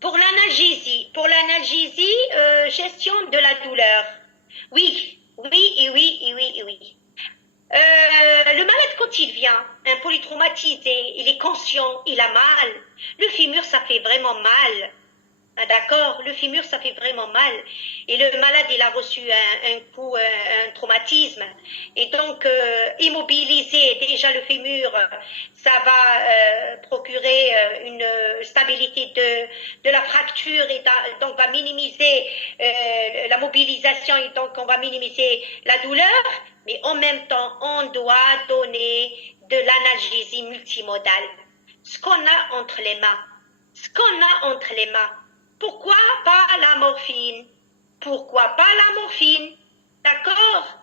Pour l'analgésie, gestion de la douleur. Oui, oui, et oui, et oui, et oui. Le malade, quand il vient, un polytraumatisé, il est conscient, il a mal. Le fémur, ça fait vraiment mal. Ah, d'accord, le fémur, ça fait vraiment mal. Et le malade, il a reçu un coup, un traumatisme. Et donc, immobiliser déjà le fémur, ça va procurer une stabilité de la fracture et donc va minimiser la mobilisation et donc on va minimiser la douleur. Mais en même temps, on doit donner de l'analgésie multimodale. Ce qu'on a entre les mains. Ce qu'on a entre les mains. Pourquoi pas la morphine? Pourquoi pas la morphine? D'accord?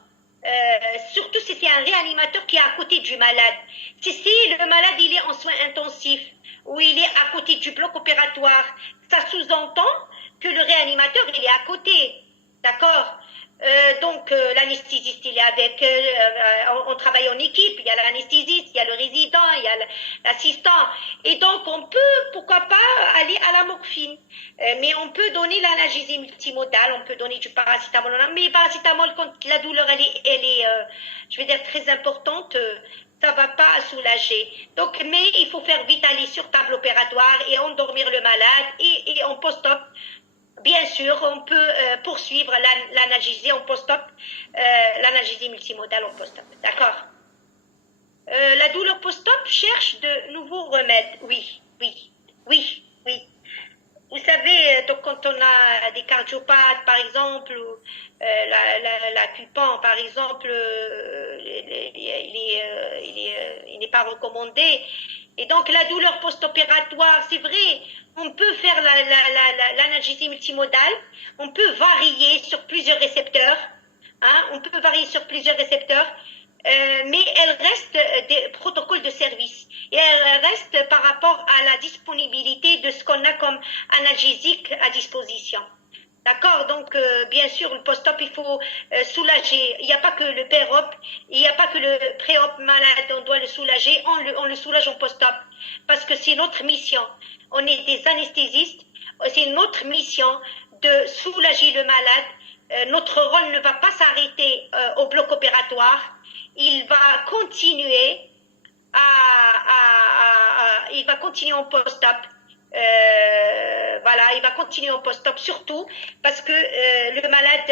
Surtout si c'est un réanimateur qui est à côté du malade. Si le malade il est en soins intensifs ou il est à côté du bloc opératoire, ça sous-entend que le réanimateur il est à côté. D'accord? Donc l'anesthésiste il est avec, on travaille en équipe, il y a l'anesthésiste, il y a le résident, il y a l'assistant, et donc on peut, pourquoi pas, aller à la morphine, mais on peut donner l'analgésie multimodale, on peut donner du paracétamol, mais le paracétamol quand la douleur elle est je veux dire très importante, ça va pas soulager. Donc, mais il faut faire vite aller sur table opératoire et endormir le malade et en post-op. Bien sûr, on peut poursuivre l'analgésie en post-op, l'analgésie multimodale en post-op. D'accord. La douleur post-op cherche de nouveaux remèdes. Oui, oui, oui, oui. Vous savez, donc quand on a des cardiopathes, par exemple, ou la Cupan, par exemple, il n'est pas recommandé. Et donc la douleur post-opératoire, c'est vrai, on peut faire l'analgésie multimodale, on peut varier sur plusieurs récepteurs, hein, on peut varier sur plusieurs récepteurs, mais elle reste des protocoles de service et elle reste par rapport à la disponibilité de ce qu'on a comme analgésique à disposition. D'accord. Donc, bien sûr, le post-op, il faut soulager. Il n'y a pas que le pré-op, il n'y a pas que le pré-op malade, on doit le soulager, on le soulage en post-op. Parce que c'est notre mission. On est des anesthésistes, c'est notre mission de soulager le malade. Notre rôle ne va pas s'arrêter au bloc opératoire. Il va continuer il va continuer en post-op. Voilà, il va continuer en post-op surtout parce que le malade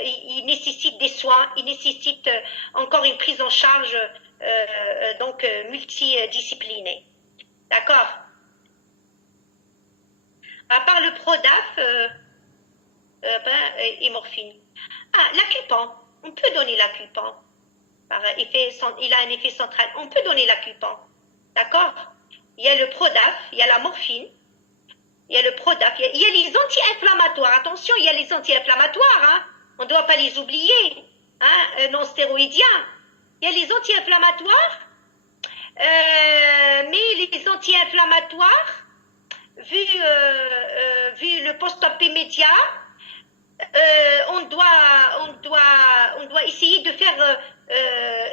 il nécessite des soins, il nécessite encore une prise en charge donc multidisciplinée. D'accord. À part le Prodaf et morphine. Ah, l'acupan, on peut donner l'acupan. Il a un effet central. On peut donner l'acupan. D'accord. Il y a le Prodaf, il y a la morphine, il y a le Prodaf, il y a les anti-inflammatoires. Attention, il y a les anti-inflammatoires, hein. On ne doit pas les oublier, hein, non stéroïdiens. Il y a les anti-inflammatoires, mais les anti-inflammatoires, vu le post-op immédiat, on doit essayer de faire,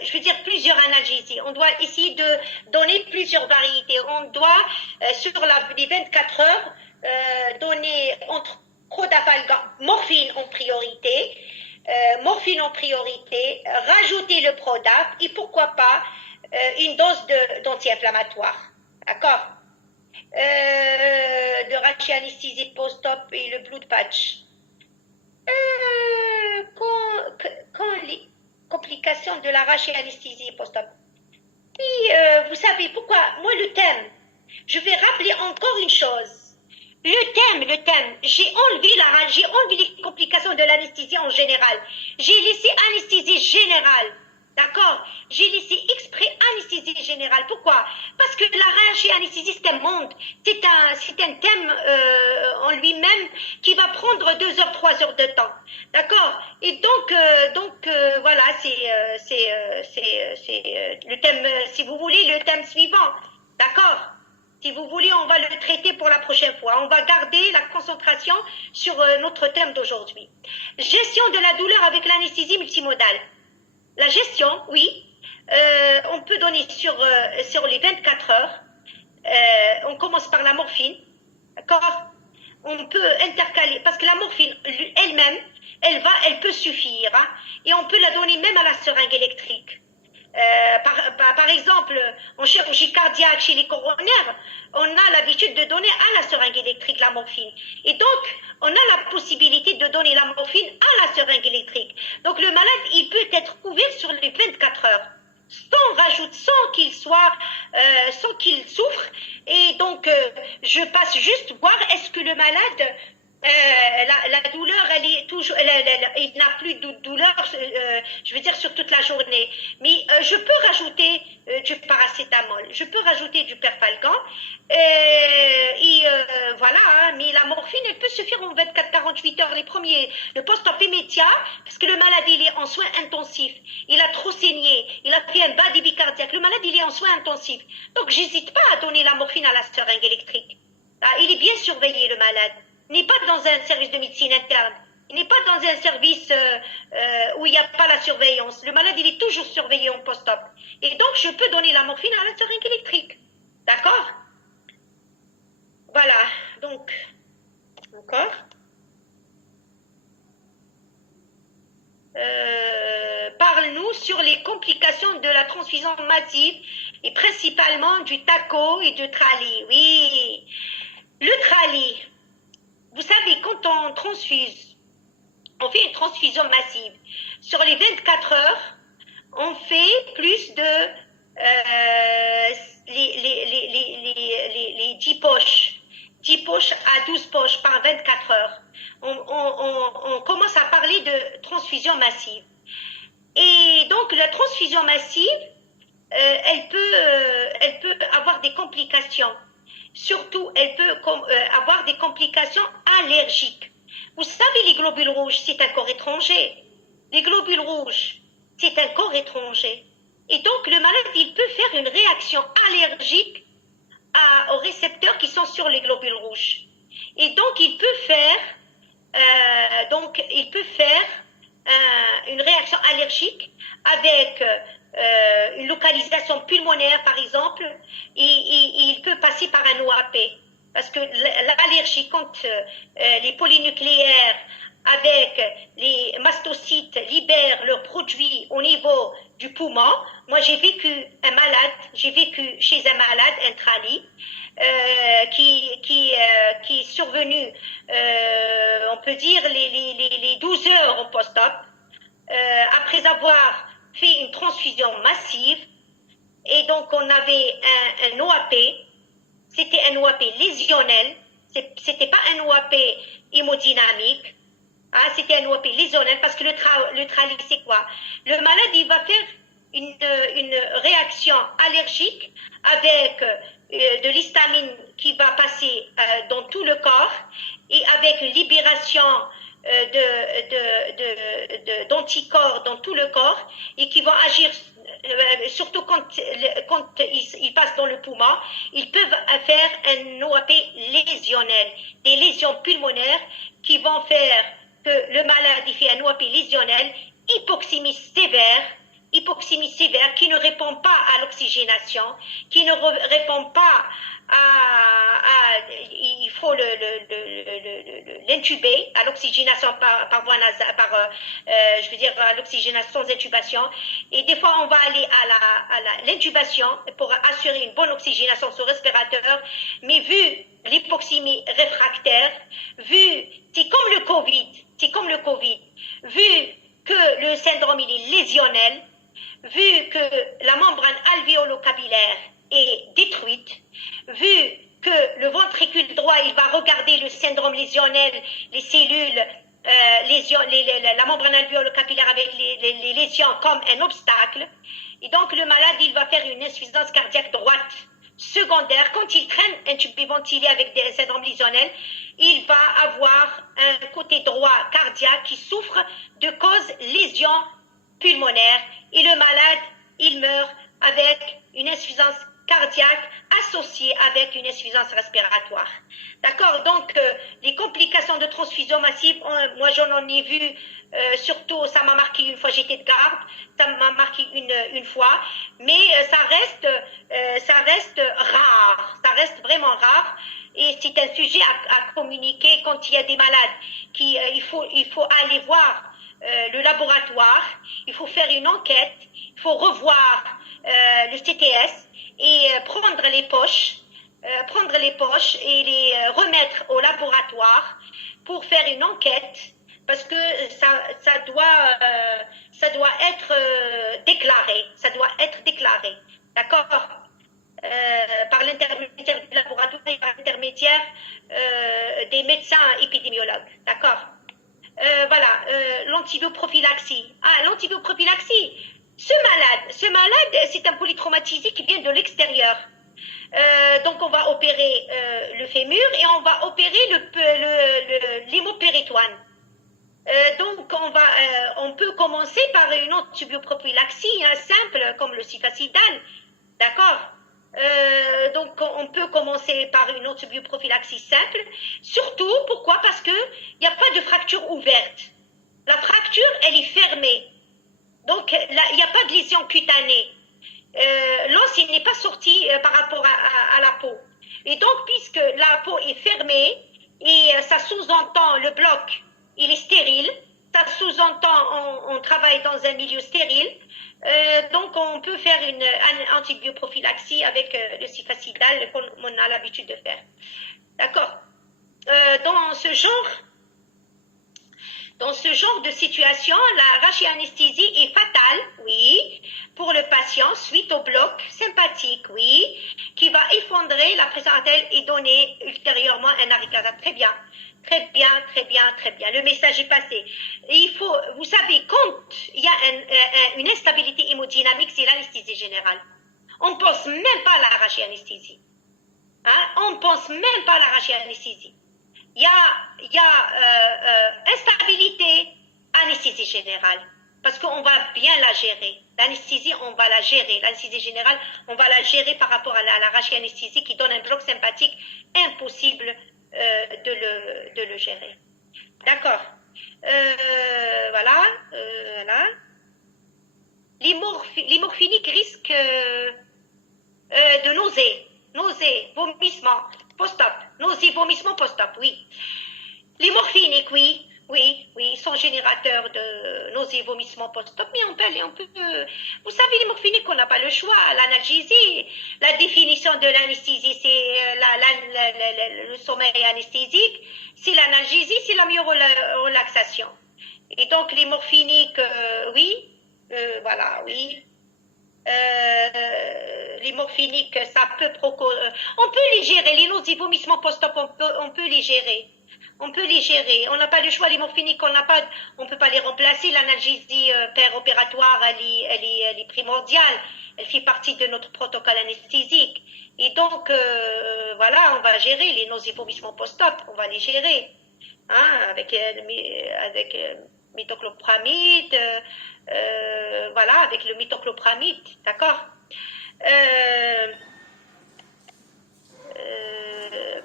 je veux dire, plusieurs analgésies. On doit essayer de donner plusieurs variétés. On doit, sur les 24 heures, donner entre Prodafalgan, morphine en priorité, rajouter le Prodaf et pourquoi pas une dose d'anti-inflammatoire. D'accord. De rachianesthésie post-op et le blood patch. Quand les complications de la rachianesthésie post-op. Puis, vous savez pourquoi? Moi, le thème, je vais rappeler encore une chose. Le thème, j'ai enlevé les complications de l'anesthésie en général. J'ai laissé anesthésie générale. D'accord. J'ai laissé exprès anesthésie générale. Pourquoi? Parce que la rachianesthésie, c'est un monde. C'est un thème en lui-même qui va prendre 2 heures, 3 heures de temps. D'accord. Et donc voilà, c'est le thème, si vous voulez, le thème suivant. D'accord. Si vous voulez, on va le traiter pour la prochaine fois. On va garder la concentration sur notre thème d'aujourd'hui. Gestion de la douleur avec l'anesthésie multimodale. La gestion, oui, on peut donner sur les 24 heures. On commence par la morphine, d'accord. on peut intercaler, parce que la morphine elle-même, elle peut suffire, hein, et on peut la donner même à la seringue électrique. Par exemple, en chirurgie cardiaque chez les coronaires, on a l'habitude de donner à la seringue électrique la morphine. Et donc, on a la possibilité de donner la morphine à la seringue électrique. Donc, le malade, il peut être couvert sur les 24 heures, sans qu'il souffre. Et donc, je passe juste voir est-ce que le malade la douleur, elle est toujours, il n'a plus de douleur, je veux dire sur toute la journée. Mais je peux rajouter du paracétamol, je peux rajouter du perfalgan, voilà. Hein, mais la morphine, elle peut se faire en 24-48 heures. Le post-op immédiat, parce que le malade, il est en soins intensifs, il a trop saigné, il a fait un bas débit cardiaque. Le malade, il est en soins intensifs. Donc, j'hésite pas à donner la morphine à la seringue électrique. Ah, il est bien surveillé, le malade. Il n'est pas dans un service de médecine interne. Il n'est pas dans un service où il n'y a pas la surveillance. Le malade, il est toujours surveillé en post-op. Et donc, je peux donner la morphine à la seringue électrique. D'accord? Voilà. Donc, encore. Parle-nous sur les complications de la transfusion massive et principalement du TACO et du TRALI. Oui. Le TRALI. Vous savez, quand on transfuse, on fait une transfusion massive. Sur les 24 heures, on fait plus de les 10 poches. 10 poches à 12 poches par 24 heures. On commence à parler de transfusion massive. Et donc, la transfusion massive, elle peut avoir des complications. Surtout, elle peut avoir des complications allergiques. Vous savez, les globules rouges, c'est un corps étranger. Les globules rouges, c'est un corps étranger. Et donc, le malade, il peut faire une réaction allergique aux récepteurs qui sont sur les globules rouges. Et donc, il peut faire une réaction allergique avec une localisation pulmonaire, par exemple, et il peut passer par un OAP. Parce que l'allergie contre les polynucléaires avec les mastocytes libèrent leurs produits au niveau du poumon. Moi, j'ai vécu chez un malade, un TRALI, qui est survenu, on peut dire, les 12 heures au post-op, après avoir fait une transfusion massive. Et donc, on avait un OAP. C'était un OAP lésionnel. C'était pas un OAP hémodynamique. Ah, c'était un OAP lésionnel parce que le TRALI, c'est quoi? Le malade, il va faire une réaction allergique avec de l'histamine qui va passer dans tout le corps et avec une libération d'anticorps dans tout le corps et qui vont agir surtout quand ils passent dans le poumon, ils peuvent faire un OAP lésionnel, des lésions pulmonaires qui vont faire que le malade il fait un OAP lésionnel, hypoxémie sévère qui ne répond pas à l'oxygénation, qui ne répond pas il faut l'intuber à l'oxygénation par voie nasale, je veux dire à l'oxygénation sans intubation. Et des fois, on va aller à l'intubation pour assurer une bonne oxygénation sur respirateur. Mais vu l'hypoxémie réfractaire, c'est comme le Covid, vu que le syndrome il est lésionnel, vu que la membrane alvéolo-capillaire est détruite, vu que le ventricule droit, il va regarder le syndrome lésionnel, les cellules, la membrane alvéolo-capillaire avec les lésions comme un obstacle. Et donc, le malade, il va faire une insuffisance cardiaque droite secondaire. Quand il traîne un tube ventilé avec des syndromes lésionnels, il va avoir un côté droit cardiaque qui souffre de cause lésion pulmonaire. Et le malade, il meurt avec une insuffisance cardiaque associée avec une insuffisance respiratoire. D'accord? Donc, les complications de transfusion massive, moi j'en ai vu, surtout ça m'a marqué une fois, j'étais de garde, ça m'a marqué une fois, mais ça reste rare, ça reste vraiment rare. et c'est un sujet à communiquer quand il y a des malades. Il faut aller voir le laboratoire, il faut faire une enquête, il faut revoir le CTS et prendre les poches et les remettre au laboratoire pour faire une enquête parce que ça doit être déclaré, d'accord, par l'intermédiaire du laboratoire et par l'intermédiaire des médecins épidémiologues, d'accord. Voilà, l'antibioprophylaxie. Ah, l'antibioprophylaxie. Ce malade, c'est un polytraumatisé qui vient de l'extérieur. Donc on va opérer le fémur et on va opérer l'hémopéritoine. Donc on peut commencer par une antibioprophylaxie simple comme le cifacidal, d'accord. Donc on peut commencer par une antibioprophylaxie simple, surtout pourquoi? Parce que il n'y a pas de fracture ouverte. La fracture elle est fermée, donc il n'y a pas de lésion cutanée. L'os il n'est pas sorti par rapport à la peau. Et donc puisque la peau est fermée et ça sous-entend le bloc il est stérile, ça sous-entend on travaille dans un milieu stérile, donc on peut faire une antibioprophylaxie avec le cifacidal comme on a l'habitude de faire. D'accord. Dans ce genre de situation, la rachianesthésie est fatale, oui, pour le patient suite au bloc sympathique, oui, qui va effondrer la pression artérielle et donner ultérieurement un arrêt cardiaque. Très bien. Très bien, très bien, très bien. Le message est passé. Vous savez, quand il y a une instabilité hémodynamique, c'est l'anesthésie générale. On ne pense même pas à la rachianesthésie. On ne pense même pas à la rachianesthésie. Il y a instabilité, anesthésie générale. Parce qu'on va bien la gérer. L'anesthésie, on va la gérer. L'anesthésie générale, on va la gérer par rapport à la rachianesthésie qui donne un bloc sympathique impossible de le gérer. D'accord. Voilà. L'hémorphinique risque de nausée, vomissement, post-op. Nausée, vomissement, post-op, oui. L'hémorphinique, oui, sont générateurs de nausées, vomissements post-op, mais on peut, vous savez, l'hémorphinique, on n'a pas le choix. L'analgésie, la définition de l'anesthésie, c'est le sommeil anesthésique, c'est l'analgésie, c'est la myorelaxation. Et donc, l'hémorphinique, oui, voilà, oui. L'hémorphinique, ça peut on peut les gérer, les nausées, vomissements post-op, on peut les gérer. On peut les gérer. On n'a pas le choix. Les morphiniques, on peut pas les remplacer. L'analgésie opératoire, elle est primordiale. Elle fait partie de notre protocole anesthésique. Et donc, voilà, on va gérer les nausées, vomissements post-op. On va les gérer, avec méthoclopramide, voilà, avec le méthoclopramide, d'accord.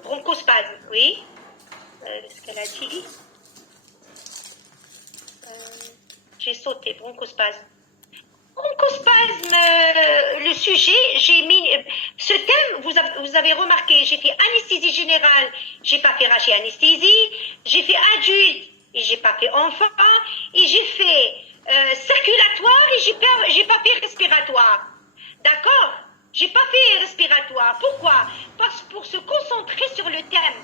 Bronchospasme, oui. Ce qu'elle a dit. J'ai sauté, bronchospasme. Bronchospasme, le sujet, j'ai mis ce thème, vous avez remarqué, j'ai fait anesthésie générale, j'ai pas fait rachianesthésie, j'ai fait adulte et j'ai pas fait enfant, et j'ai fait circulatoire et j'ai pas fait respiratoire. D'accord? J'ai pas fait respiratoire. Pourquoi? Parce que pour se concentrer sur le thème,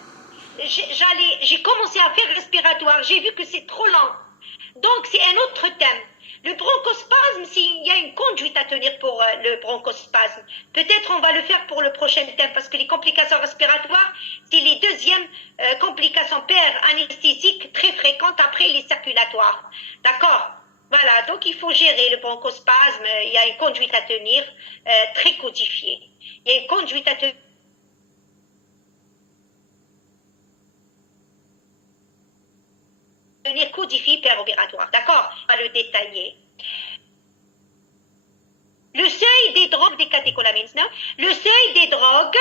j'ai commencé à faire respiratoire, j'ai vu que c'est trop lent. Donc c'est un autre thème. Le bronchospasme, s'il y a une conduite à tenir pour le bronchospasme, peut-être on va le faire pour le prochain thème, parce que les complications respiratoires, c'est les deuxièmes complications anesthésiques très fréquentes après les circulatoires. D'accord? Voilà, donc il faut gérer le bronchospasme, il y a une conduite à tenir très codifiée. Il y a une conduite à tenir codifié péropératoire. D'accord? On va le détailler. Le seuil des drogues des catécholamines, non? Le seuil des drogues,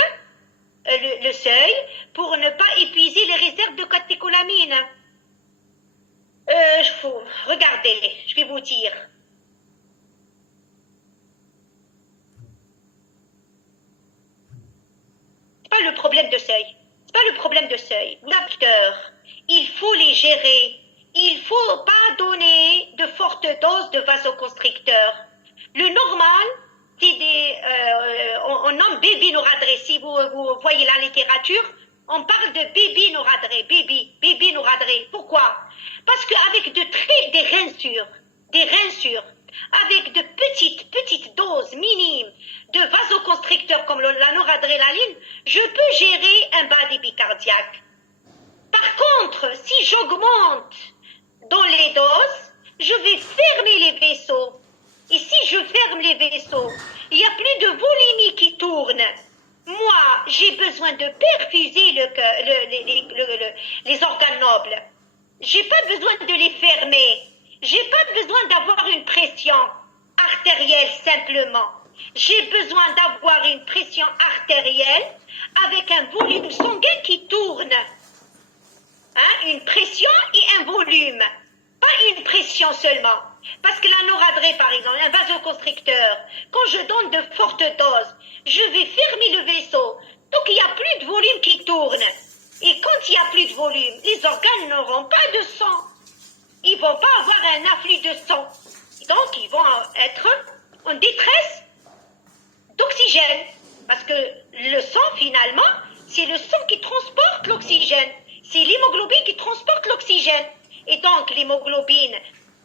le seuil pour ne pas épuiser les réserves de catécholamines. Regardez, je vais vous dire. C'est pas le problème de seuil. C'est pas le problème de seuil. L'acteur, il faut les gérer. Il faut pas donner de fortes doses de vasoconstricteurs. Le normal, c'est on nomme baby noradré. Si vous voyez la littérature, on parle de baby noradré, baby noradré. Pourquoi? Parce qu'avec des rinsures, avec de petites doses minimes de vasoconstricteurs comme la noradrénaline, je peux gérer un bas débit cardiaque. Par contre, si j'augmente dans les doses, je vais fermer les vaisseaux. Et si je ferme les vaisseaux, il n'y a plus de volumétrie qui tourne. Moi, j'ai besoin de perfuser les organes nobles. J'ai pas besoin de les fermer. J'ai pas besoin d'avoir une pression artérielle simplement. J'ai besoin d'avoir une pression artérielle avec un volume sanguin qui tourne. Hein? Une pression et un volume. Pas une pression seulement. Parce que la noradré, par exemple, un vasoconstricteur, quand je donne de fortes doses, je vais fermer le vaisseau. Donc il n'y a plus de volume qui tourne. Et quand il n'y a plus de volume, les organes n'auront pas de sang. Ils ne vont pas avoir un afflux de sang. Donc ils vont être en détresse d'oxygène. Parce que le sang, finalement, c'est le sang qui transporte l'oxygène. C'est l'hémoglobine qui transporte l'oxygène. Et donc l'hémoglobine,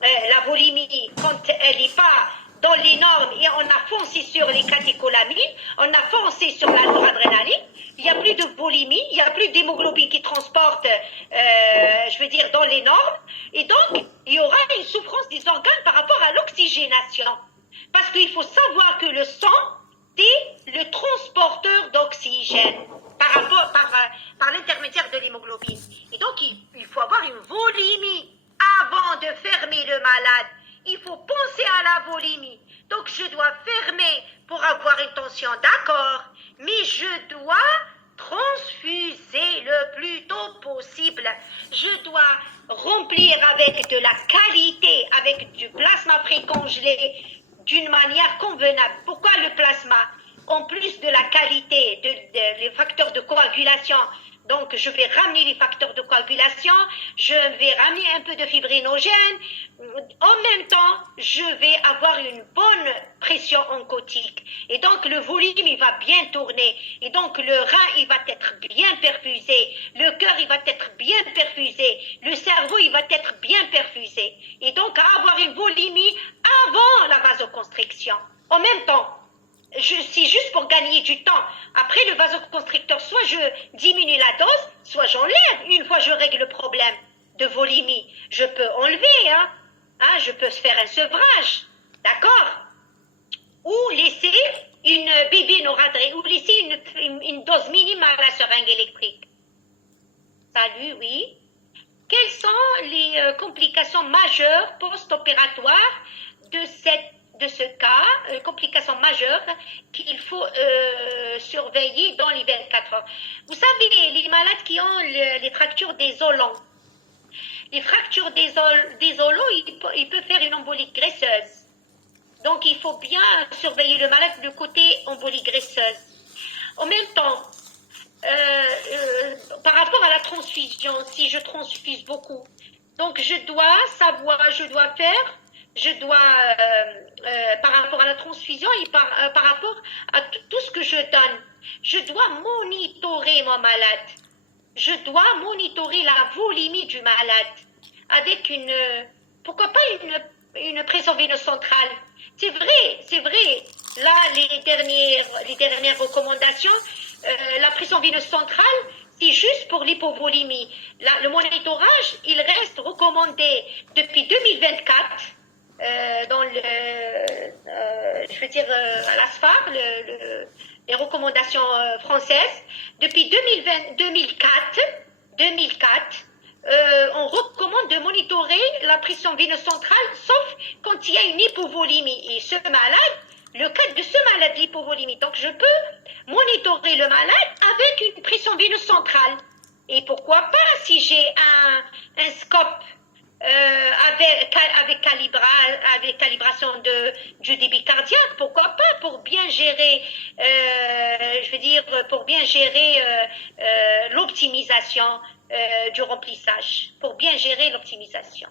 la volémie, quand elle n'est pas dans les normes et on a foncé sur les catécholamines, on a foncé sur la noradrénaline, il n'y a plus de volémie, il n'y a plus d'hémoglobine qui transporte, je veux dire, dans les normes. Et donc, il y aura une souffrance des organes par rapport à l'oxygénation. Parce qu'il faut savoir que le sang, c'est le transporteur d'oxygène par l'intermédiaire de l'hémoglobine. Et donc, il faut avoir une volémie avant de fermer le malade. Il faut penser à la volémie. Donc, je dois fermer pour avoir une tension, d'accord, mais je dois transfuser le plus tôt possible. Je dois remplir avec de la qualité, avec du plasma précongelé, d'une manière convenable. Pourquoi le plasma? En plus de la qualité, les facteurs de coagulation, donc je vais ramener les facteurs de coagulation, je vais ramener un peu de fibrinogène. En même temps, je vais avoir une bonne pression oncotique. Et donc le volume, il va bien tourner. Et donc le rein, il va être bien perfusé. Le cœur, il va être bien perfusé. Le cerveau, il va être bien perfusé. Et donc avoir une volémie avant la vasoconstriction. En même temps, c'est juste pour gagner du temps. Après le vasoconstricteur, soit je diminue la dose, soit j'enlève une fois je règle le problème de volémie. Je peux enlever, je peux faire un sevrage, d'accord? Ou laisser une bébé noradré, ou laisser une dose minime à la seringue électrique. Salut, oui. Quelles sont les complications majeures post-opératoires de ce cas, complications majeures qu'il faut surveiller dans les 24 heures. Vous savez, les malades qui ont les fractures des os longs, les fractures des os longs, il peut faire une embolie graisseuse. Donc, il faut bien surveiller le malade du côté embolie graisseuse. En même temps, par rapport à la transfusion, si je transfuse beaucoup, donc je dois savoir, par rapport à la transfusion et par rapport à tout ce que je donne, je dois monitorer mon malade. Je dois monitorer la volémie du malade avec pourquoi pas une pression veineuse centrale. C'est vrai. Là, les dernières recommandations, la pression veineuse centrale, c'est juste pour l'hypovolémie. Le monitorage, il reste recommandé depuis 2024 dans à l'ASFAR, les recommandations françaises. Depuis 2004, on recommande de monitorer la pression veineuse centrale, sauf quand il y a une hypovolémie. Et le cas de ce malade, l'hypovolémie. Donc, je peux monitorer le malade avec une pression veineuse centrale. Et pourquoi pas, si j'ai un scope avec calibration du débit cardiaque, pourquoi pas, pour bien gérer, je veux dire, pour bien gérer l'optimisation du remplissage, pour bien gérer l'optimisation.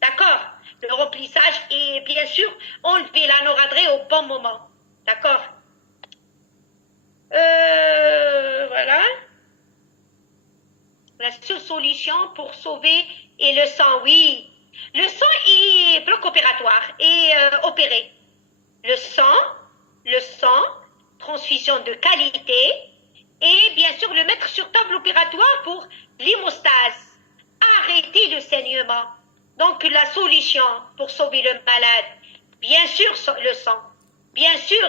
D'accord? Le remplissage et bien sûr enlever la noradrée au bon moment. D'accord? Voilà. La seule solution pour sauver est le sang, oui. Le sang est bloc opératoire et opéré. Le sang, transfusion de qualité et bien sûr le mettre sur table opératoire pour l'hémostase. Arrêter le saignement. Donc la solution pour sauver le malade, bien sûr le sang, bien sûr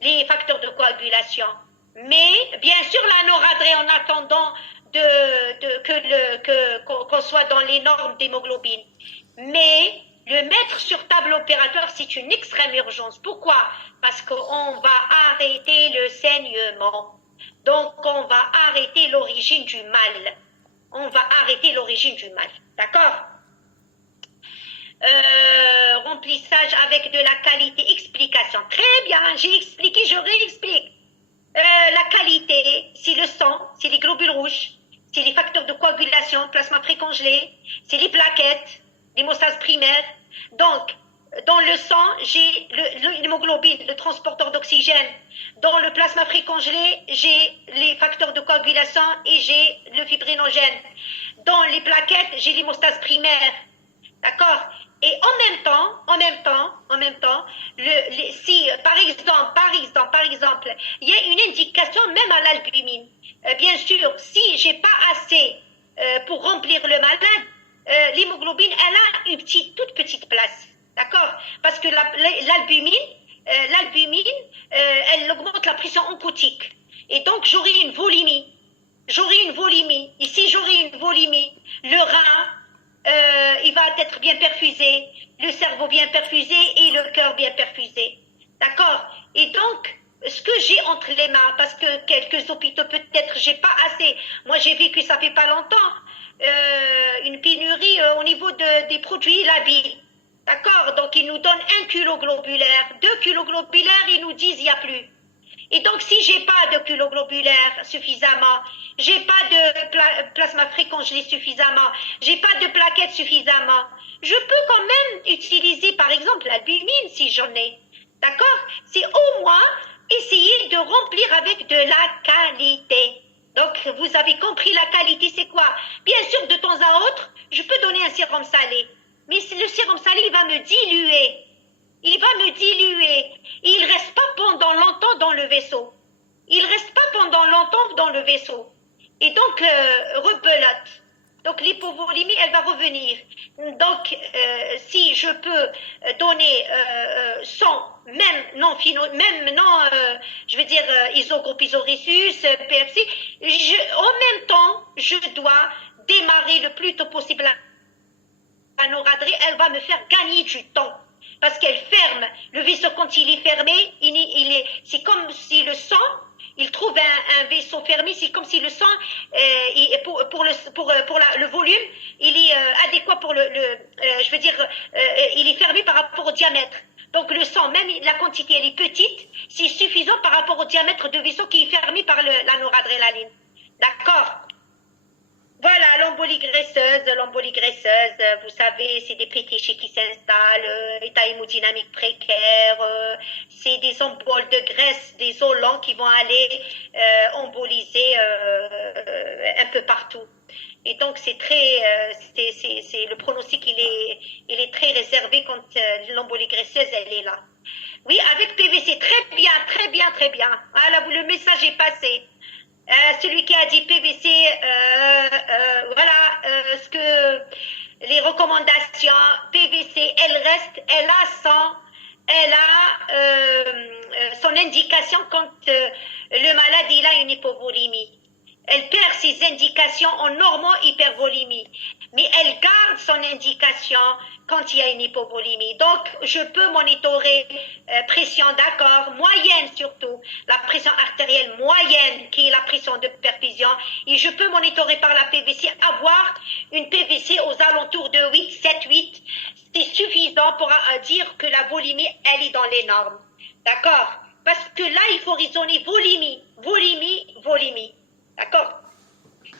les facteurs de coagulation, mais bien sûr la noradrée en attendant qu'on soit dans les normes d'hémoglobine. Mais le mettre sur table opératoire, c'est une extrême urgence. Pourquoi? Parce qu'on va arrêter le saignement. Donc, on va arrêter l'origine du mal. On va arrêter l'origine du mal. D'accord? Remplissage avec de la qualité. Explication. Très bien, j'ai expliqué, je réexplique. La qualité, c'est le sang, c'est les globules rouges, c'est les facteurs de coagulation, plasma précongelé, c'est les plaquettes, l'hémostase primaire. Donc, dans le sang, j'ai l'hémoglobine, le transporteur d'oxygène. Dans le plasma précongelé, j'ai les facteurs de coagulation et j'ai le fibrinogène. Dans les plaquettes, j'ai l'hémostase primaire. D'accord? Et en même temps, si par exemple, il y a une indication même à l'albumine. Bien sûr, si j'ai pas assez pour remplir le malade, l'hémoglobine, elle a une toute petite place. D'accord? Parce que l'albumine, elle augmente la pression oncotique. Et donc, j'aurai une volémie. Et si j'aurai une volémie, le rein, il va être bien perfusé, le cerveau bien perfusé et le cœur bien perfusé. D'accord? Et donc, ce que j'ai entre les mains, parce que quelques hôpitaux peut-être j'ai pas assez. Moi j'ai vécu ça fait pas longtemps une pénurie au niveau des produits labiles. D'accord? Donc ils nous donnent 1 kilo globulaire, 2 kilos globulaires, ils nous disent il n'y a plus. Et donc si j'ai pas de kilo globulaire suffisamment, j'ai pas de plasma précongelé suffisamment, j'ai pas de plaquettes suffisamment, je peux quand même utiliser par exemple l'albumine si j'en ai. D'accord? C'est au moins essayer de remplir avec de la qualité. Donc, vous avez compris, la qualité, c'est quoi? Bien sûr, de temps à autre, je peux donner un sérum salé. Mais le sérum salé, il va me diluer. Il va me diluer. Et il ne reste pas pendant longtemps dans le vaisseau. Il ne reste pas pendant longtemps dans le vaisseau. Et donc, rebelote. Donc, l'hypovolémie, elle va revenir. Donc, si je peux donner sans, même non, je veux dire, isogroupe isorésus, PFC, en même temps, je dois démarrer le plus tôt possible la noradrée, elle va me faire gagner du temps. Parce qu'elle ferme. Le vaisseau, quand il est fermé, c'est comme si le sang, il trouve un vaisseau fermé, c'est comme si le sang, pour le volume, il est adéquat pour je veux dire, il est fermé par rapport au diamètre. Donc le sang, même la quantité, elle est petite, c'est suffisant par rapport au diamètre de vaisseau qui est fermé par la noradrénaline. D'accord? Voilà, l'embolie graisseuse, vous savez, c'est des pétéchés qui s'installent, état hémodynamique précaire, c'est des emboles de graisse, des os lents qui vont aller emboliser un peu partout. Et donc c'est le pronostic, il est très réservé quand l'embolie graisseuse, elle est là. Oui, avec PVC, très bien, très bien, très bien. Ah, le message est passé. Celui qui a dit PVC, voilà ce que les recommandations PVC, elle a son indication quand le malade il a une hypovolémie. Elle perd ses indications en normo-hypervolémie, mais elle garde son indication quand il y a une hypovolémie. Donc, je peux monitorer pression, d'accord, moyenne surtout, la pression artérielle moyenne, qui est la pression de perfusion, et je peux monitorer par la PVC, avoir une PVC aux alentours de 8, 7, 8, c'est suffisant pour dire que la volémie, elle est dans les normes. D'accord? Parce que là, il faut raisonner volémie, volémie, volémie. D'accord?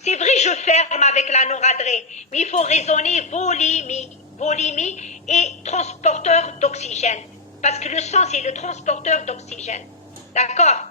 C'est vrai, je ferme avec la noradrée, mais il faut raisonner volémie, volémie et transporteur d'oxygène. Parce que le sang, c'est le transporteur d'oxygène. D'accord?